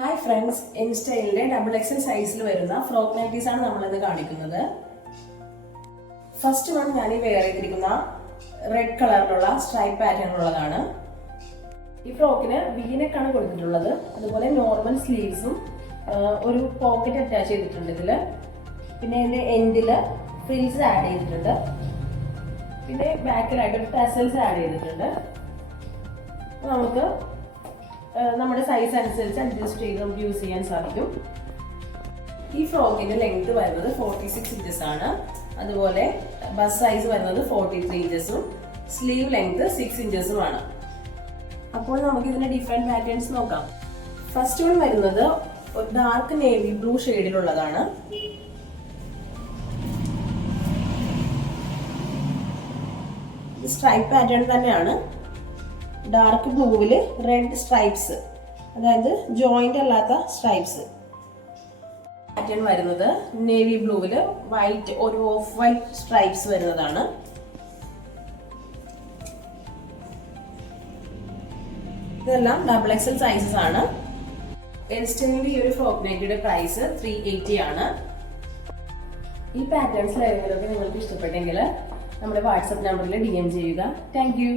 Hi friends, ഇൻസ്റ്റൈലിന്റെ XXL സൈസിൽ വരുന്ന frock nighties ആണ് നമ്മളിന്ന് കാണിക്കുന്നത്. ഫസ്റ്റ് വൺ ഞാൻ ഈ വെയർ ചെയ്തിരിക്കുന്ന റെഡ് കളറിലുള്ള സ്ട്രൈപ്പ് പാറ്റേൺ ഉള്ളതാണ്. ഈ ഫ്രോക്കിന് V-neck ആണ് കൊടുത്തിട്ടുള്ളത്. അതുപോലെ നോർമൽ സ്ലീവ്സും ഒരു പോക്കറ്റ് അറ്റാച്ച് ചെയ്തിട്ടുണ്ട് ഇതില്. പിന്നെ ഇതിന്റെ എൻഡില് ഫ്രിൽസ് ആഡ് ചെയ്തിട്ടുണ്ട്. പിന്നെ ബാക്കിലായിട്ട് ഒരു ടാസൽസ് ആഡ് ചെയ്തിട്ടുണ്ട്. നമുക്ക് നമ്മുടെ സൈസ് അനുസരിച്ച് അഡ്ജസ്റ്റ് ചെയ്ത് നമുക്ക് യൂസ് ചെയ്യാൻ സാധിക്കും. ഈ ഫ്രോക്കിന്റെ ലെങ്ത് വരുന്നത് 46 ഇഞ്ചസ് ആണ്. അതുപോലെ ബസ് സൈസ് വരുന്നത് 43 ഇഞ്ചസും സ്ലീവ് ലെങ്ത് 6 ഇഞ്ചസും ആണ്. അപ്പോൾ നമുക്ക് ഇതിന്റെ ഡിഫറെന്റ് പാറ്റേൺസ് നോക്കാം. ഫസ്റ്റ് വൺ വരുന്നത് ഡാർക്ക് നേവി ബ്ലൂ ഷെയ്ഡിലുള്ളതാണ്. സ്ട്രൈപ്പ് പാറ്റേൺ തന്നെയാണ്. ഡാർക്ക് ബ്ലൂവില് റെഡ് സ്ട്രൈപ്സ്, അതായത് ജോയിന്റ് അല്ലാത്ത സ്ട്രൈപ്സ്. പാറ്റേൺ വരുന്നത് നേവി ബ്ലൂവില് വൈറ്റ്, ഒരു ഓഫ് വൈറ്റ് സ്ട്രൈപ്സ് വരുന്നതാണ്. ഇതെല്ലാം XXL സൈസസ് ആണ്. ഇൻസ്റ്റൈലിന്റെ ഈ ഒരു ഫ്രോക്ക് നൈറ്റിയുടെ പ്രൈസ് 380 ആണ്. ഈ പാറ്റേൺസിൽ ഏതെങ്കിലുമൊക്കെ നിങ്ങൾക്ക് ഇഷ്ടപ്പെട്ടെങ്കിൽ നമ്മുടെ വാട്സ്ആപ്പ് നമ്പറിൽ DM ചെയ്യുക. Thank you.